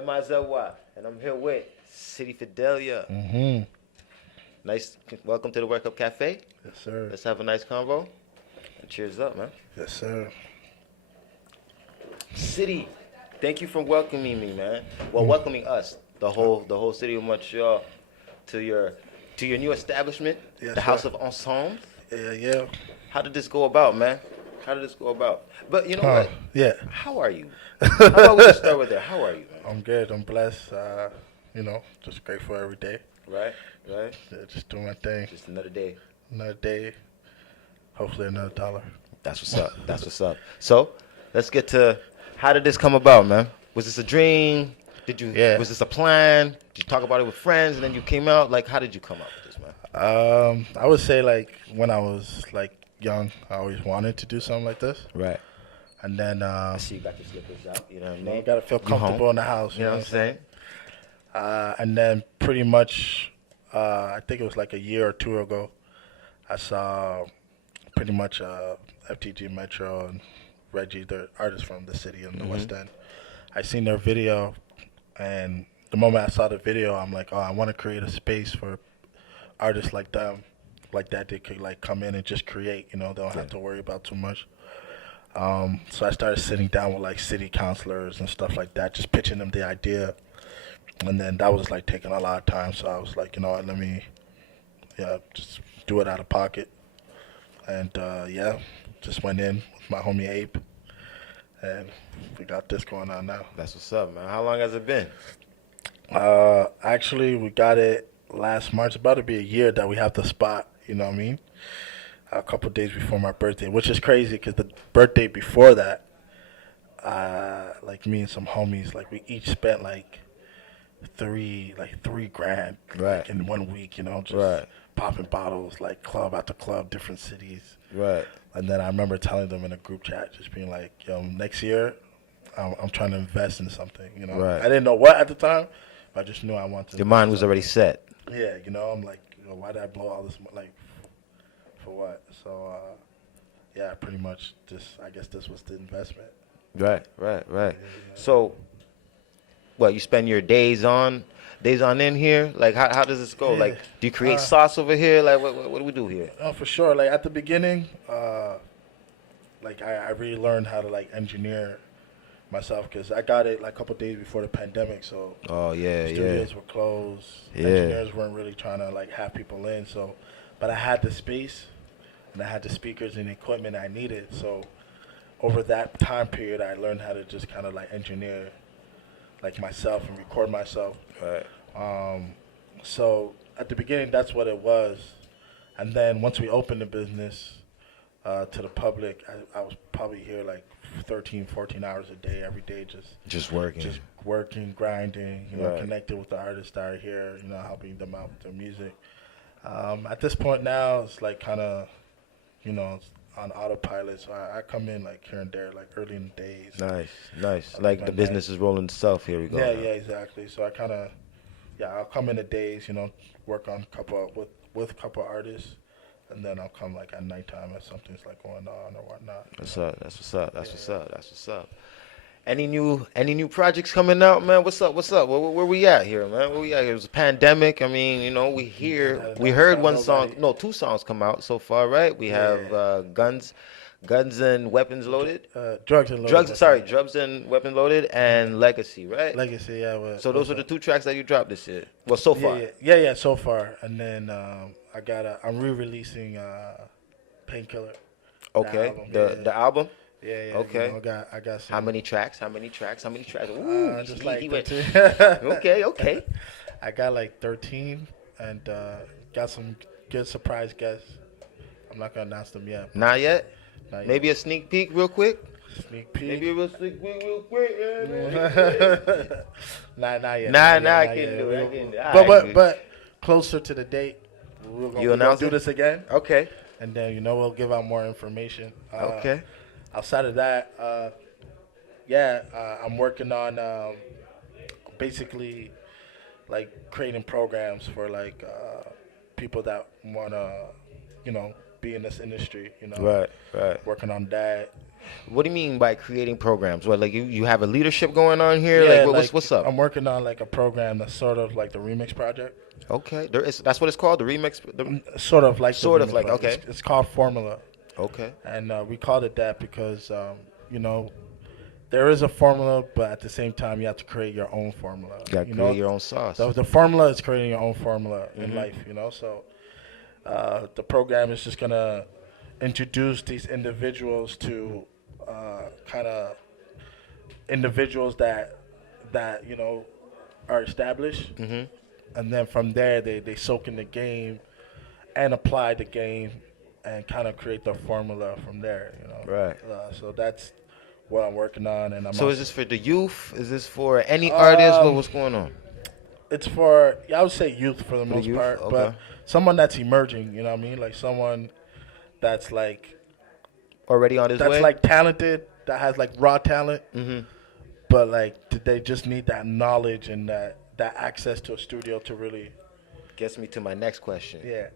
MIZY, and I'm here with City Fidelia. Mm-hmm. Nice, welcome to the Redcupcafe. Yes, sir. Let's have a nice convo. And cheers up, man. Yes, sir. City, thank you for welcoming me, man. Well, welcoming us, the whole city of Montreal, to your new establishment, Yes, the House sir. of Ensemble. Yeah. How did this go about, man? How did this go about? But you know Huh. what? Yeah. How are you? How about we just start with there? How are you, man? I'm good. I'm blessed. Just grateful every day. Right, right. Yeah, just doing my thing. Just another day. Another day. Hopefully another dollar. That's what's up. That's what's up. So, let's get to how did this come about, man? Was this a dream? Yeah. Was this a plan? Did you talk about it with friends and then you came out? Like, how did you come up with this, man? I would say like when I was like young, I always wanted to do something like this. Right. And then I see you got your slippers out. You know what I mean? you gotta feel comfortable in the house. You know what I'm saying? And then pretty much, I think it was like a year or two ago, I saw pretty much FTG Metro and Reggie, the artists from the city in the West End. I seen their video, and the moment I saw the video, I'm like, oh, I want to create a space for artists like them, like that. They could like come in and just create. You know, they don't have to worry about too much. So I started sitting down with like city councilors and stuff like that, just pitching them the idea. And then that was like taking a lot of time. So I was like, you know what, let me, just do it out of pocket. And just went in with my homie Abe. And we got this going on now. That's what's up, man. How long has it been? Actually, we got it last March. It's about to be a year that we have the spot, you know what I mean? A couple of days before my birthday, which is crazy because the birthday before that, like me and some homies, like we each spent like $3 grand Right. like, in 1 week, you know, just Right. popping bottles like club after club, different cities. Right. And then I remember telling them in a group chat, just being like, yo, next year, I'm trying to invest in something, you know. Right. I didn't know what at the time, but I just knew I wanted to. Your mind was already set. Yeah, you know, I'm like, you know, why did I blow all this like, for what? So, pretty much I guess this was the investment. Right. So, what, you spend your days on in here? Like, how does this go? Yeah. Like, do you create sauce over here? Like, what do we do here? Oh, for sure. Like, at the beginning, I really learned how to, like, engineer myself because I got it, like, a couple days before the pandemic, so Oh, yeah, studios were closed. Yeah. Engineers weren't really trying to, like, have people in, so, but I had the space, and I had the speakers and the equipment I needed, so over that time period, I learned how to just kind of, like, engineer, like, myself and record myself. Right. So at the beginning, that's what it was. And then once we opened the business to the public, I was probably here like 13, 14 hours a day, every day, Just working. just working, grinding, you know, Right. connected with the artists that are here, you know, helping them out with their music. At this point now, it's like kind of, you know, it's on autopilot. So I come in like here and there, like early in the days. Nice. Like the business is rolling itself. Here we go. Yeah, now. exactly. So I kind of, I'll come in the days, you know, work on with a couple artists, and then I'll come like at nighttime if something's like going on or whatnot. That's what's up. Any new projects coming out, man? What's up? Where we at here, man? Where we at here? It was a pandemic. I mean, you know, we heard one song, no, two songs come out so far, right? We have Guns and Weapons Loaded. Drugs and Loaded. Drugs and Weapons Loaded and Legacy, right? Legacy, yeah. So those are the two tracks that you dropped this year. Well, so far. Yeah, so far. And then I'm re-releasing Painkiller. Okay. The album. Yeah. Okay. You know, I got some. How many tracks? Ooh, just he like went. 13. Okay. I got like 13 and got some good surprise guests. I'm not gonna announce them yet. Not yet. Not yet. Maybe a sneak peek, real quick. Sneak peek. Maybe a real sneak peek, real quick. Not yet. I can't do it. But closer to the date, we're gonna do this again, Okay. and then we'll give out more information. Okay. Outside of that, I'm working on basically like creating programs for like people that wanna, be in this industry. Right. Working on that. What do you mean by creating programs? What, like you have a leadership going on here? Like Yeah, what's like up? I'm working on like a program that's sort of like the remix project. Okay, there is that's what it's called, the remix. Sort of like the Sort of remix like project. okay, It's called Formula, okay. and we called it that because you know there is a formula, but at the same time you have to create your own formula. You gotta You create know, your own sauce. the formula is creating your own formula in Mhm. life. You know, so the program is just gonna introduce these individuals to kind of individuals that are established, Mhm. and then from there they soak in the game and apply the game and kind of create the formula from there. Right. So that's what I'm working on, and I'm So is also this for the youth? Is this for any artist? um What's going on? it's for, yeah, I would say youth for the For the most youth? part, Okay. but someone that's emerging. You know what I mean? Like someone that's like Already on his that's way? like talented, that has like raw talent, Mhm. but like they just need that knowledge and that access to a studio to really, Gets me to my next question. yeah.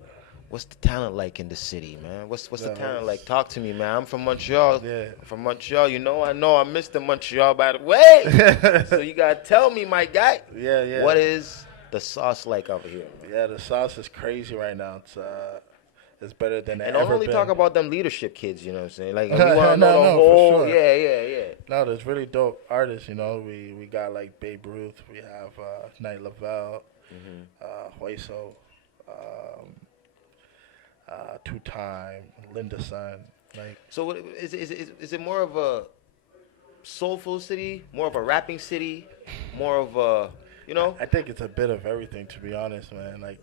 What's the talent like in the city, man? What's the So talent like? it's, Talk to me, man. I'm from Montreal. yeah. I'm from Montreal. I know I'm Mr. Montreal, by the way. So you gotta tell me, my guy, Yeah, yeah. what is the sauce like over here, man? Yeah, the sauce is crazy right now. It's better than it And don't ever only talk been. about them leadership kids, you know what I'm saying? Like we No, wanna know the no, for whole, sure. yeah, yeah, yeah. No, there's really dope artists. We got like Babe Ruth. We have Knight Lavelle, Hmm. Hueso, um, Two Time, Linda Sun. Like, So what, is it more of a soulful city, more of a rapping city, more of a, you know? I think it's a bit of everything, to be honest, man. Like,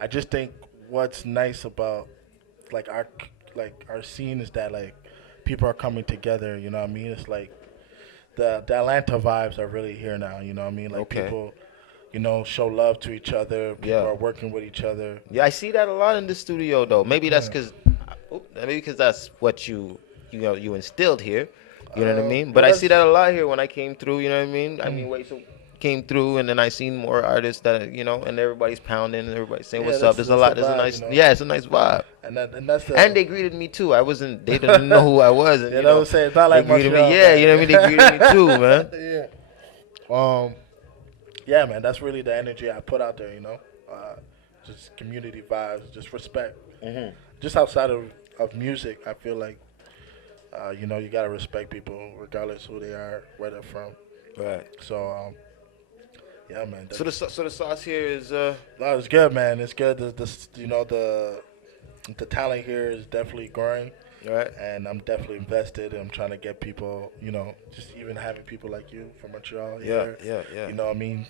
I just think what's nice about like our scene is that like people are coming together. You know what I mean? It's like the Atlanta vibes are really here now. You know what I mean? Like Okay. people, show love to each other. People Yeah. are working with each other. Yeah, I see that a lot in the studio though. Yeah. Maybe because that's what you instilled here. You know what I mean? But Well, I see that's that a lot here when I came through. You know what I mean? I mm, mean, wait, so came through, and then I seen more artists that and everybody's pounding and everybody's saying yeah. what's up. That's There's a that's the lot. There's a vibe. nice, yeah, it's a nice vibe. And that's And the they greeted me too. I wasn't. They didn't know who I was, and you know what I'm saying. It's not they like greeted me. Montreal, Yeah, you know what I mean. They greeted me too, man. man. yeah. Yeah, man. That's really the energy I put out there. Just community vibes, just respect. Hmm. Just outside of music, I feel like you gotta respect people regardless who they are, where they're from. Right. So yeah, man. So the sauce here is No, it's good, man. It's good. The talent here is definitely growing, right. and I'm definitely invested. I'm trying to get people, just even having people like you from Montreal Yeah, here. yeah, yeah. You know what I mean?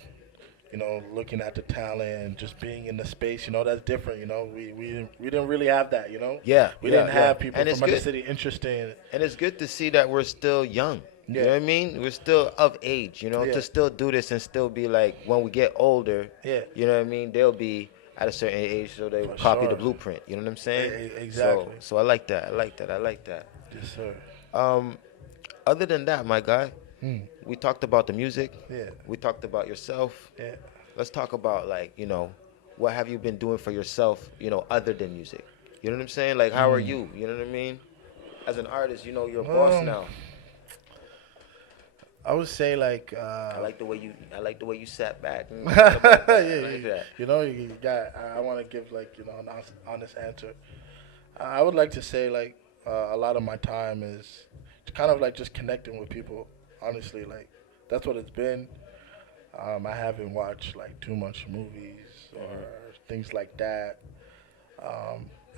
Looking at the talent and just being in the space, that's different. We didn't really have that. Yeah, We yeah, didn't yeah. have people And it's from other good. city interested. And it's good to see that we're still young. You know Yeah, what I mean? We're still of age, yeah, to still do this and still be like, when we get older, yeah, you know what I mean? They'll be at a certain age, so they for copy the sure. blueprint. You know what I'm saying? Exactly. So I like that. I like that. I like that. Yes, sir. Um, Other than that, my guy, Hmm. we talked about the music. Yeah, We talked about yourself. yeah. Let's talk about like, what have you been doing for yourself, other than music? You know what I'm saying? Like, how are Hmm. you? You know what I mean? As an artist, you're a boss Um, now. I would say like I like the way you sat back and thought about yeah, that. I like that. you got. I want to give like an honest answer. I would like to say like a lot of my time is kind of like just connecting with people. Honestly, like that's what it's been. I haven't watched like too much movies or Hmm. things like that.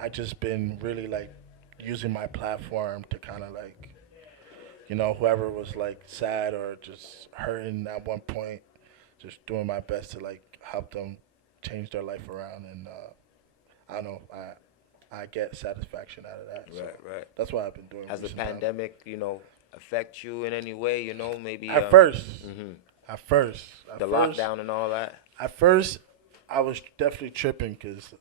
I just been really like using my platform to kind of like whoever was like sad or just hurting at one point, just doing my best to like help them change their life around. And I don't know, I get satisfaction out of that. So Right, right. that's what I've been doing Has the recent time. pandemic, affect you in any way? Maybe At first, hmm at first, at the first, lockdown and all that. at first, I was definitely tripping because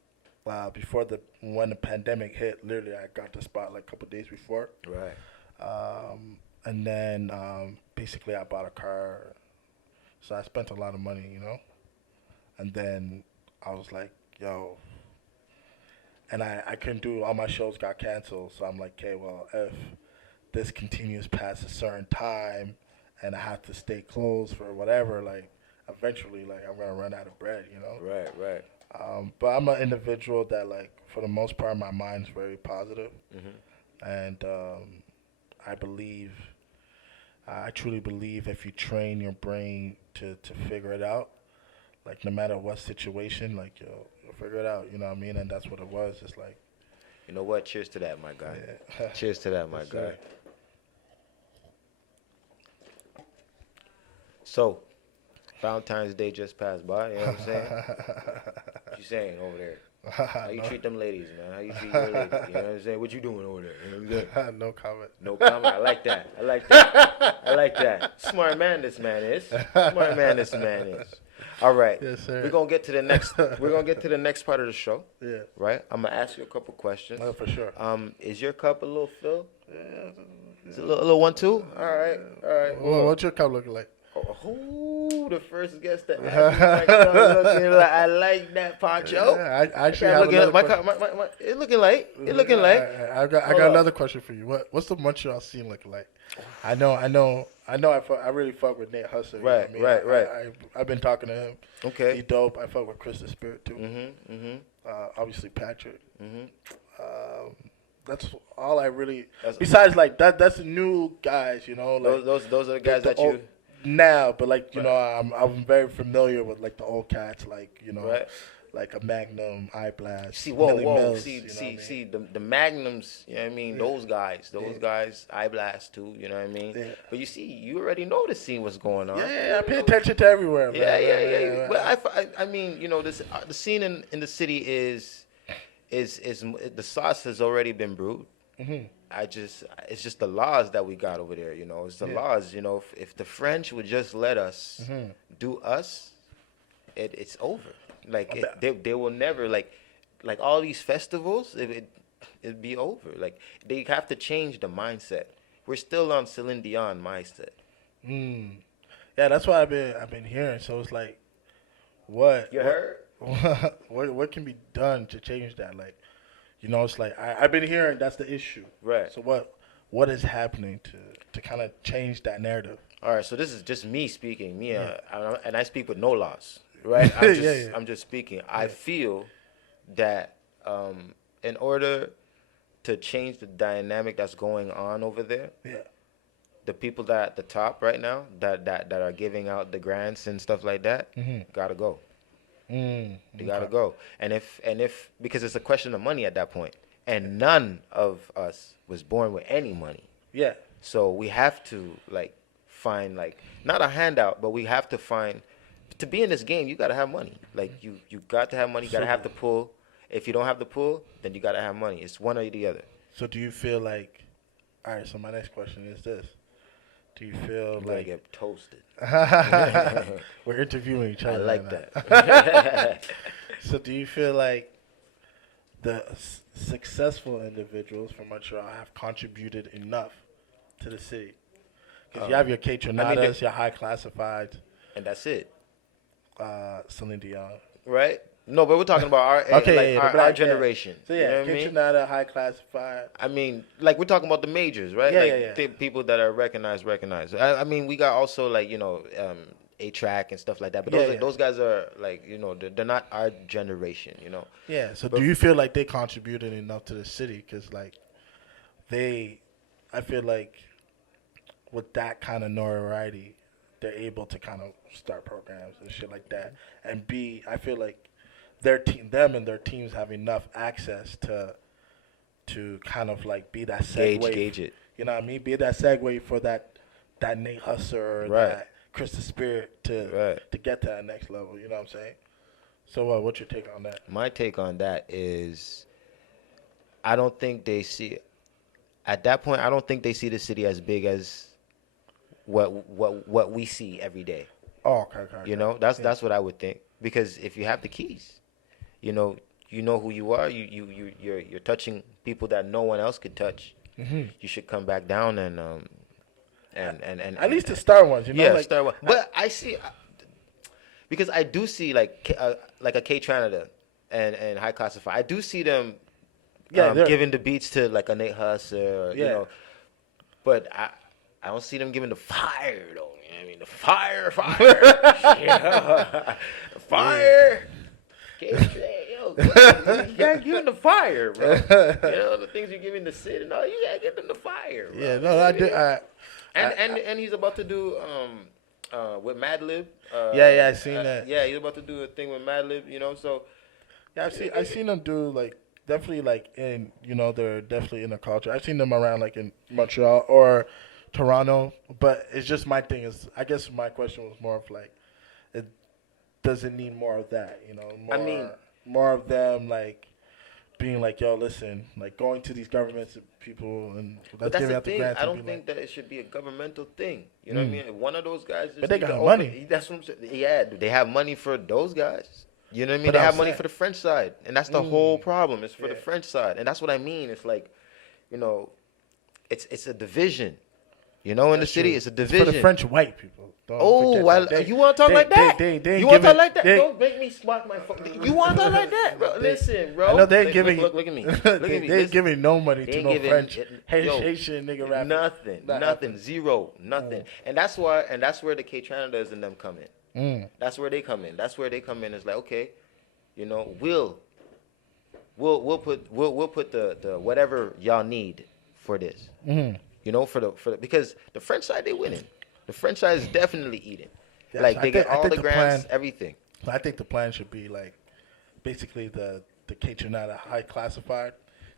before when the pandemic hit, literally I got the spot like a couple days before. Right. And then basically I bought a car, so I spent a lot of money. And then I was like, yo, and I couldn't do all my shows got canceled, so I'm like, okay, well, if this continues past a certain time, and I have to stay closed for whatever, like eventually, like I'm gonna run out of bread, you know. Right, right. But I'm an individual that, like, for the most part, my mind's very positive, Hmm. and I believe, I truly believe, if you train your brain to figure it out, like no matter what situation, like you'll figure it out. You know what I mean? And that's what it was. It's like, You know what? Cheers to that, my guy. yeah. Cheers to that, my Yes, guy. sir. So, Valentine's Day just passed by. You know what I'm saying? What you saying over there? How you No, treat them ladies, man? How you treat your lady? You know what I'm saying? What you doing over there? You know what I'm saying? no comment. No comment. I like that. I like that. I like that. Smart man, this man is. Smart man, this man is. All right. Yes, sir. We're gonna get to the next. We're gonna get to the next part of the show. Yeah, Right. I'm gonna ask you a couple questions. no, for sure. Is your cup a little filled? Yeah. Is it a little 1-2? All right. All right. Well, what's your cup looking like? Oh, the first guest that asked me my cup looking like, I like that poncho. Yeah, I actually Yeah, have looking, another my question. cup, it looking light. It looking light. I got Hold up. another question for you. What's the Montreal scene looking like? I know. I really fuck with Nate Husser. You know Right, what I mean? right. I've been talking to him. He Okay. dope. I fuck with Chris the Spirit too. Mm-hmm. Obviously Patrick. Mm-hmm. That's all I really. That's, Besides, like that's the new guys. You know, like those are the guys that old, you. now, but like you Right. know, I'm very familiar with like the old cats, like you know, Right. like a Magnum, Eye Blast. See, whoa, Millie whoa. Mills, See, you know see, what I mean? see, the Magnums, you know what I mean? Yeah. Those Yeah. guys, Eye Blast too, you know what I mean? Yeah. But you see, you already know the scene, what's going on. Yeah, I pay attention to everywhere, man. Yeah. But I mean, you know, this the scene in the city is the sauce has already been brewed. Mhm. It's just the laws that we got over there, you know. It's the Yeah. laws, you know. If the French would just let us Mhm. do us, it's over. Like I bet. they will never like all these festivals. It'd be over. Like they have to change the mindset. We're still on Celine Dion mindset. Mm. Yeah, that's what I've been hearing. So it's like, what You heard? what can be done to change that? Like, you know, it's like I've been hearing that's the issue. Right. So what is happening to kind of change that narrative? All right. So this is just me speaking. Yeah. And I speak with no loss. Right. I'm just Yeah. I'm just speaking. I feel that in order to change the dynamic that's going on over there, Yeah. the people that are at the top right now that are giving out the grants and stuff like that Mhm. gotta go. Mm. They gotta go. And if because it's a question of money at that point, and none of us was born with any money, Yeah. so we have to like find like not a handout, but we have to find to be in this game. You gotta have money. Like you got to have money. You gotta have the pull. If you don't have the pull, then you gotta have money. It's one or the other. So do you feel like? All right. So my next question is this: do you feel You gotta like get toasted. we're interviewing each I other? like right now. that. So do you feel like the successful individuals from Montreal have contributed enough to the city? Because you have your Kate Renatas, your high classified, And that's it, Celine Dion. right? No, but we're talking about our Okay, yeah, our, but our like, yeah. generation. So you yeah, know what I Kate mean? Renata, high classified. I mean, like we're talking about the majors, right? Yeah, like yeah. The people that are recognized. I mean, we got also like A-Track and stuff like that. But Yeah. those guys are like they're not our generation. Yeah. So But- do you feel like they contributed enough to the city? Because like I feel like with that kind of notoriety, they're able to kind of start programs and shit like that. And I feel like them and their teams have enough access to kind of like be that segue. Gauge it. You know what I mean? Be that segue for that Nate Husser, or Right. that Chris the Spirit to Right. get to that next level. You know what I'm saying? So what's your take on that? My take on that is, I don't think they see. At that point, I don't think they see the city as big as what we see every day. Oh, okay. That's what I would think. Because if you have the keys, you know who you are. You're touching people that no one else could touch. Mm-hmm. You should come back down and At least the star ones, you know. yeah, like, start one. But I see because I do see like a K Tranada and High Classify. I do see them Yeah, they're- giving the beats to like a Nate Huss or Yeah. but I don't see them giving the fire though. You know what I mean, the fire, yeah. Fire. Yo, you gotta give them the fire, bro. You know the things you're giving the Sid and all. You gotta give them the fire, bro. Yeah, no, I do. And he's about to do with Madlib. Yeah, I seen that. Yeah, he's about to do a thing with Madlib. You know, so Yeah, I've seen them do like definitely like in they're definitely in the culture. I've seen them around like in Montreal or Toronto, but it's just my thing is I guess my question was more of like it doesn't need more of that, more, I mean, more of them like being like, yo, listen, like going to these governments and people and but that's giving the out the thing. grants. I don't think that it should be a governmental thing. You know what I mean? One of those guys. But they got money. That's what I'm saying. Yeah, they have money for those guys. You know what I mean? But They I'm have money saying- for the French side, and that's the whole problem. It's for the Yeah. French side, and that's what I mean. It's like, it's a division. In the That's city, true. it's a It's division. for the French white people. Don't Oh, forget well, that. you want to talk like that? They ain't You want to talk giving- like that? they- Don't make me spark my phone. You want to talk like that, bro? Listen, bro. I know they ain't Look, giving. Look at me. Look at me. They ain't Listen. giving no money They to ain't no giving- French yo, Haitian nigga rapper. Nothing. Not Nothing. Zero. Nothing. And that's why. And that's where the K Tranadas and them come in. Mm. That's where they come in. That's where they come in. It's like, okay, we'll put the whatever y'all need for this. Mm-hmm. For the because the French side they winning. The French side is definitely eating. Yes, Like I they think- get I all think the the grants, plan- everything. I think the plan should be like, basically the K-Tronada high classified.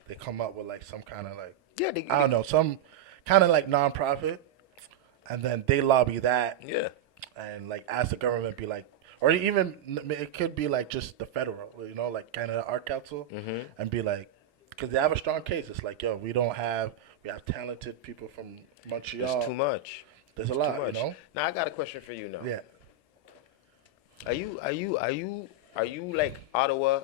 They come up with like some kind of like Yeah, I don't know, some kind of like nonprofit, and then they lobby that Yeah. and like ask the government be like, or even it could be like just the federal, like Canada Art Council, and be like, because they have a strong case. It's like, yo, we have talented people from Montreal. It's too much. There's a It's lot, too much. Now I got a question for you now. Yeah. Are you like Ottawa,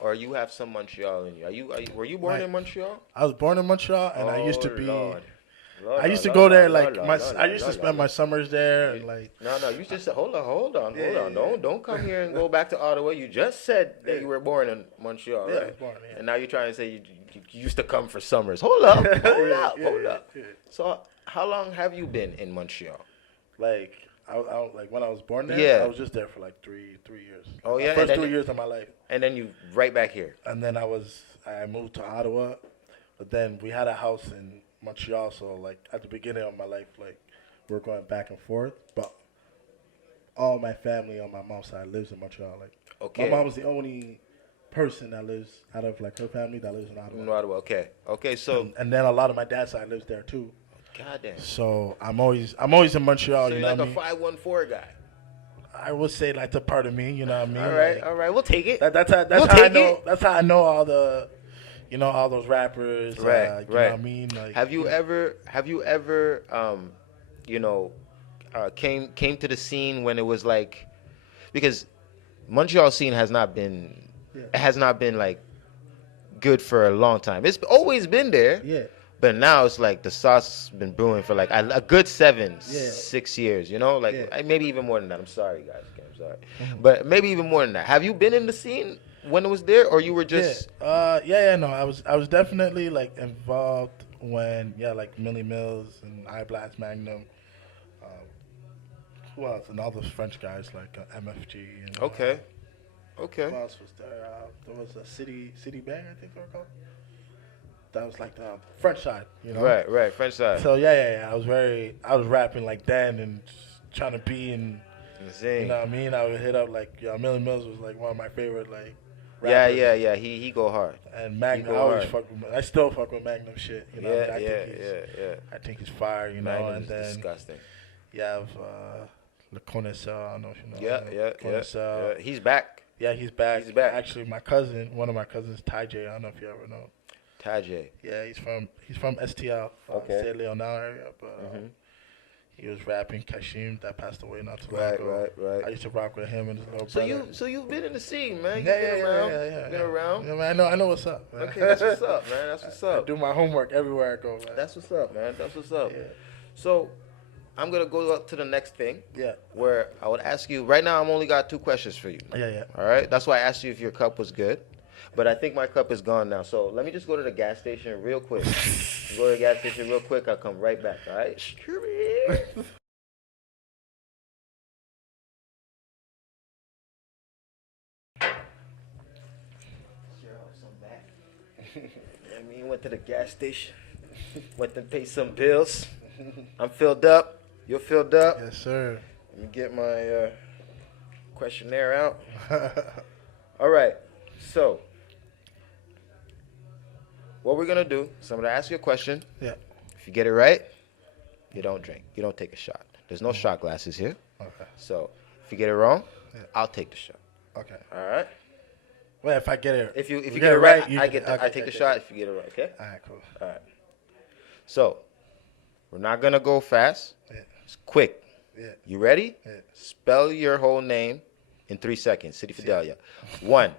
or you have some Montreal in you? Were you born Right. in Montreal? I was born in Montreal, and I used to be. Lord. I used to go there like I used to spend my summers there and like. No, you just said, hold on. Don't come here and go back to Ottawa. You just said that you were born in Montreal, Yeah, I right? was born, yeah. And now you're trying to say you used to come for summers. Hold up. Yeah. So how long have you been in Montreal? Like I like when I was born there, Yeah. I was just there for like three years. Oh, yeah, The first and then 3 years of my life, And then you right back here. and then I moved to Ottawa, but then we had a house in Montreal, so like at the beginning of my life, like we're going back and forth, but all my family on my mom's side lives in Montreal. Like Okay. my mom's the only person that lives out of like her family that lives in Ottawa. In Ottawa. Okay. So And then a lot of my dad's side lives there too. goddamn. So I'm always in Montreal. So you you're know like what I a mean? 514 guy. I would say like the part of me. You know what I mean? Like, All right. We'll take it. that's how We'll I take know. it. That's how I know all the, all those rappers. Right. You know what I mean? Like, Have you ever came to the scene when it was like, because Montreal scene has not been like good for a long time. It's always been there. Yeah. But now it's like the sauce has been brewing for like a good 6 years, like Yeah. maybe even more than that. I'm sorry, guys. Okay, I'm sorry. But maybe even more than that. Have you been in the scene when it was there, or you were just... No, I was definitely like involved when like Millie Mills and I Blast Magnum. Who else? And all those French guys like MFG. And, Okay. Who else was there? There was a City Bang, I think they were called. That was like the French side, Right, French side. So I was rapping like then and trying to be in. Insane. You know what I mean? I would hit up like Millie Mills was like one of my favorite like. Yeah, rappers. he go hard. And Magnum, I still fuck with Magnum shit. You know, Yeah. I think he's fire. Magnum's and then disgusting. you have Le Connaisseur. I don't know if you know. Yeah. Connaisseur. He's back. Yeah, he's back. He's back. Actually, one of my cousins, Ty J. I don't know if you ever know. Tajay. Yeah, he's from STL, St. Leonard area, but he was rapping Kashim that passed away not too long ago. Right. I used to rock with him and his little brother. So you've been in the scene, man. You've Yeah. been around. Yeah, man, I know what's up. Man. Okay, that's what's up, man. That's what's I up. do my homework everywhere I go, man. That's what's up, man. That's what's up. Yeah. So I'm gonna go up to the next thing. Yeah. Where I would ask you. Right now, I'm only got 2 questions for you. Yeah. All right. That's why I asked you if your cup was good. But I think my cup is gone now. So let me just go to the gas station real quick. Go to the gas station real quick. I'll come right back. All right? I mean, went to the gas station. Went to pay some bills. I'm filled up. You're filled up. Yes, sir. Let me get my questionnaire out. All right. So, what we're going to do is I'm going to ask you a question. Yeah. If you get it right, you don't drink. You don't take a shot. There's no shot glasses here. Okay. So, if you get it wrong, Yeah. I'll take the shot. Okay. All right? Well, if I get it, If you get it right, I okay, take the shot if you get it right, okay? All right, cool. All right. So, we're not going to go fast. Yeah. It's quick. Yeah. You ready? Yeah. Spell your whole name in 3 seconds. City Fidelia. 1,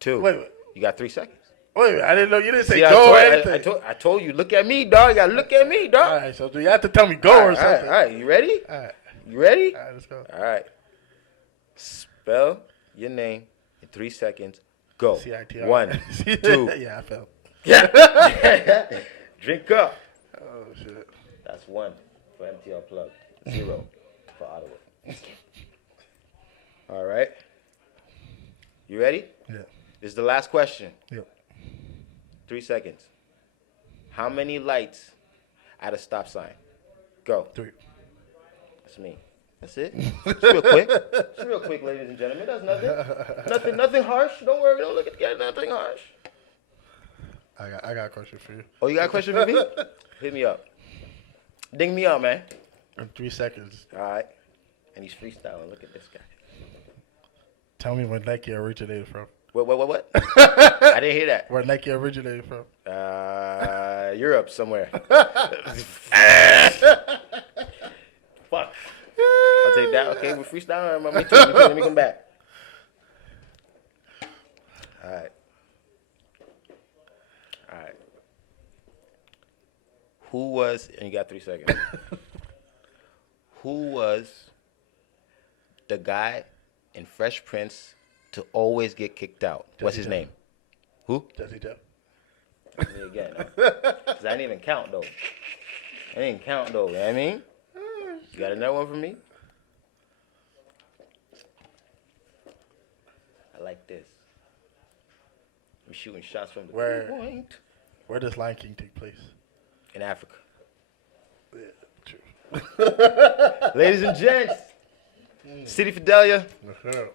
2. Wait. You got 3 seconds. Wait, I didn't know you didn't say See, go or anything. I told you, look at me, dog. You got to look at me, dog. All right, so do you have to tell me go or something? All right. You ready? All right. You ready? All right, let's go. All right. Spell your name in 3 seconds. Go. CITR. 1, 2. Yeah, I fell. Yeah. Drink up. Oh, shit. That's 1 for MTL Plug. 0 for Ottawa. All right. You ready? Yeah. This is the last question. Yep. 3 seconds. How many lights at a stop sign? Go. 3. That's me. That's it. It's real quick. It's real quick, ladies and gentlemen. That's nothing. Nothing harsh. Don't worry. Don't look at the guy. Nothing harsh. I got a question for you. Oh, you got a question for me? Hit me up. Ding me up, man. In 3 seconds, All right. And he's freestyling. Look at this guy. tell me where Nike originated from. What? I didn't hear that. Where Nike originated from. Europe somewhere. Fuck. I'll take that. Okay, we're freestyling. Let me come back. All right. Who was, and you got 3 seconds. Who was the guy in Fresh Prince to always get kicked out? What's his name? Who? Jesse Jeff. Me again. Because I didn't even count, though. You know what I mean? You got another one for me? I like this. I'm shooting shots from the point. Where does Lion King take place? In Africa. Yeah, true. Ladies and gents, City Fidelia,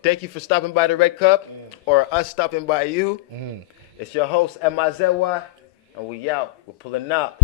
thank you for stopping by the Red Cup, or us stopping by you. It's your host, MIZY, and we out. We're pulling up.